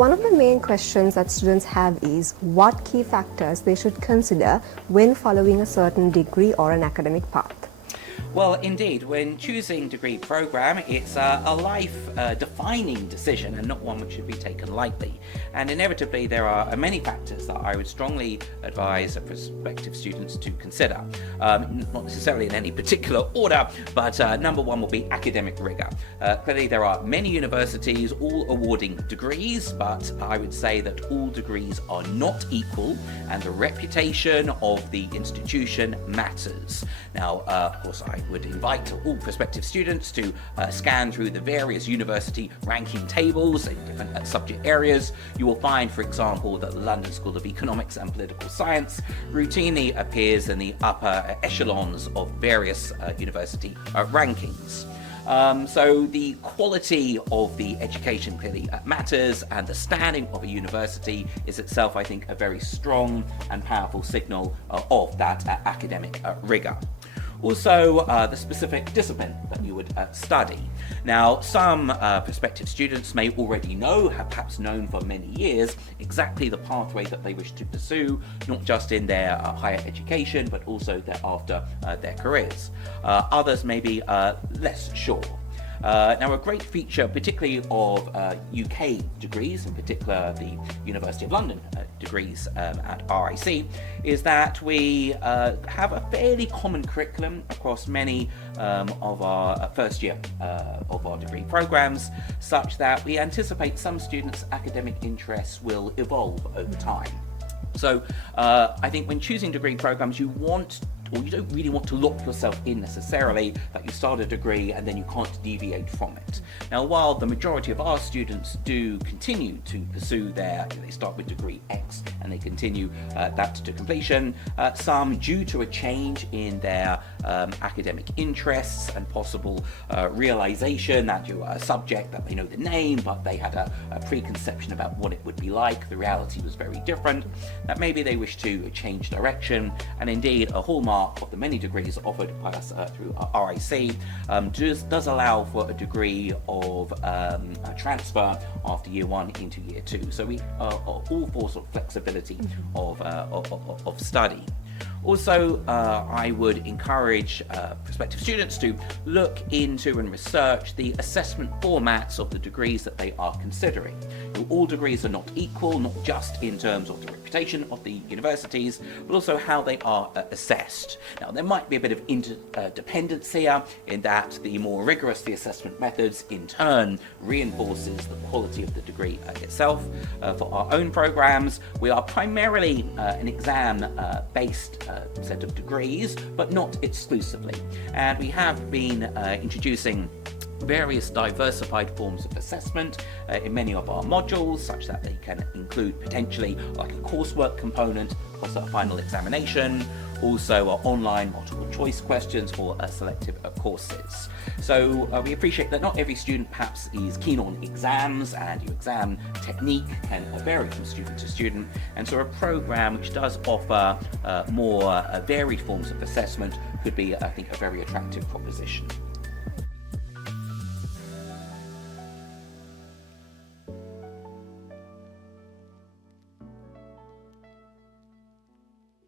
one of the main questions that students have is what key factors they should consider when following a certain degree or an academic path. Well, indeed, when choosing degree program, it's a life-defining decision and not one which should be taken lightly. And inevitably, there are many factors that I would strongly advise prospective students to consider. Not necessarily in any particular order, but number one will be academic rigor. Clearly, there are many universities all awarding degrees, but I would say that all degrees are not equal, and the reputation of the institution matters. Now, of course, I would invite all prospective students to scan through the various university ranking tables in different subject areas. You will find, for example, that the London School of Economics and Political Science routinely appears in the upper echelons of various university rankings. So the quality of the education clearly matters, and the standing of a university is itself, I think, a very strong and powerful signal of that academic rigor. Also, the specific discipline that you would study. Now, some prospective students may already know, have perhaps known for many years, exactly the pathway that they wish to pursue, not just in their higher education, but also thereafter their careers. Others may be less sure. Now, a great feature, particularly of UK degrees, in particular the University of London degrees at RIC, is that we have a fairly common curriculum across many of our first year of our degree programs, such that we anticipate some students' academic interests will evolve over time. So I think when choosing degree programs, you don't really want to lock yourself in necessarily, that you start a degree and then you can't deviate from it. Now, while the majority of our students do continue to pursue they start with degree X and they continue that to completion, some, due to a change in their academic interests and possible realization that you are a subject that they know the name, but they had a preconception about what it would be like, the reality was very different, that maybe they wish to change direction. And indeed, a hallmark of the many degrees offered by us through RIC does allow for a degree of transfer after year one into year two. So we are all for sort of flexibility of study. Also, I would encourage prospective students to look into and research the assessment formats of the degrees that they are considering. All degrees are not equal, not just in terms of the reputation of the universities, but also how they are assessed. Now, there might be a bit of interdependence here, in that the more rigorous the assessment methods in turn reinforces the quality of the degree itself. For our own programs, we are primarily an exam-based set of degrees, but not exclusively. And we have been introducing various diversified forms of assessment in many of our modules, such that they can include potentially like a coursework component plus a final examination, also online multiple choice questions for selective courses. So we appreciate that not every student perhaps is keen on exams, and your exam technique can vary from student to student, and so a program which does offer more varied forms of assessment could be, I think, a very attractive proposition.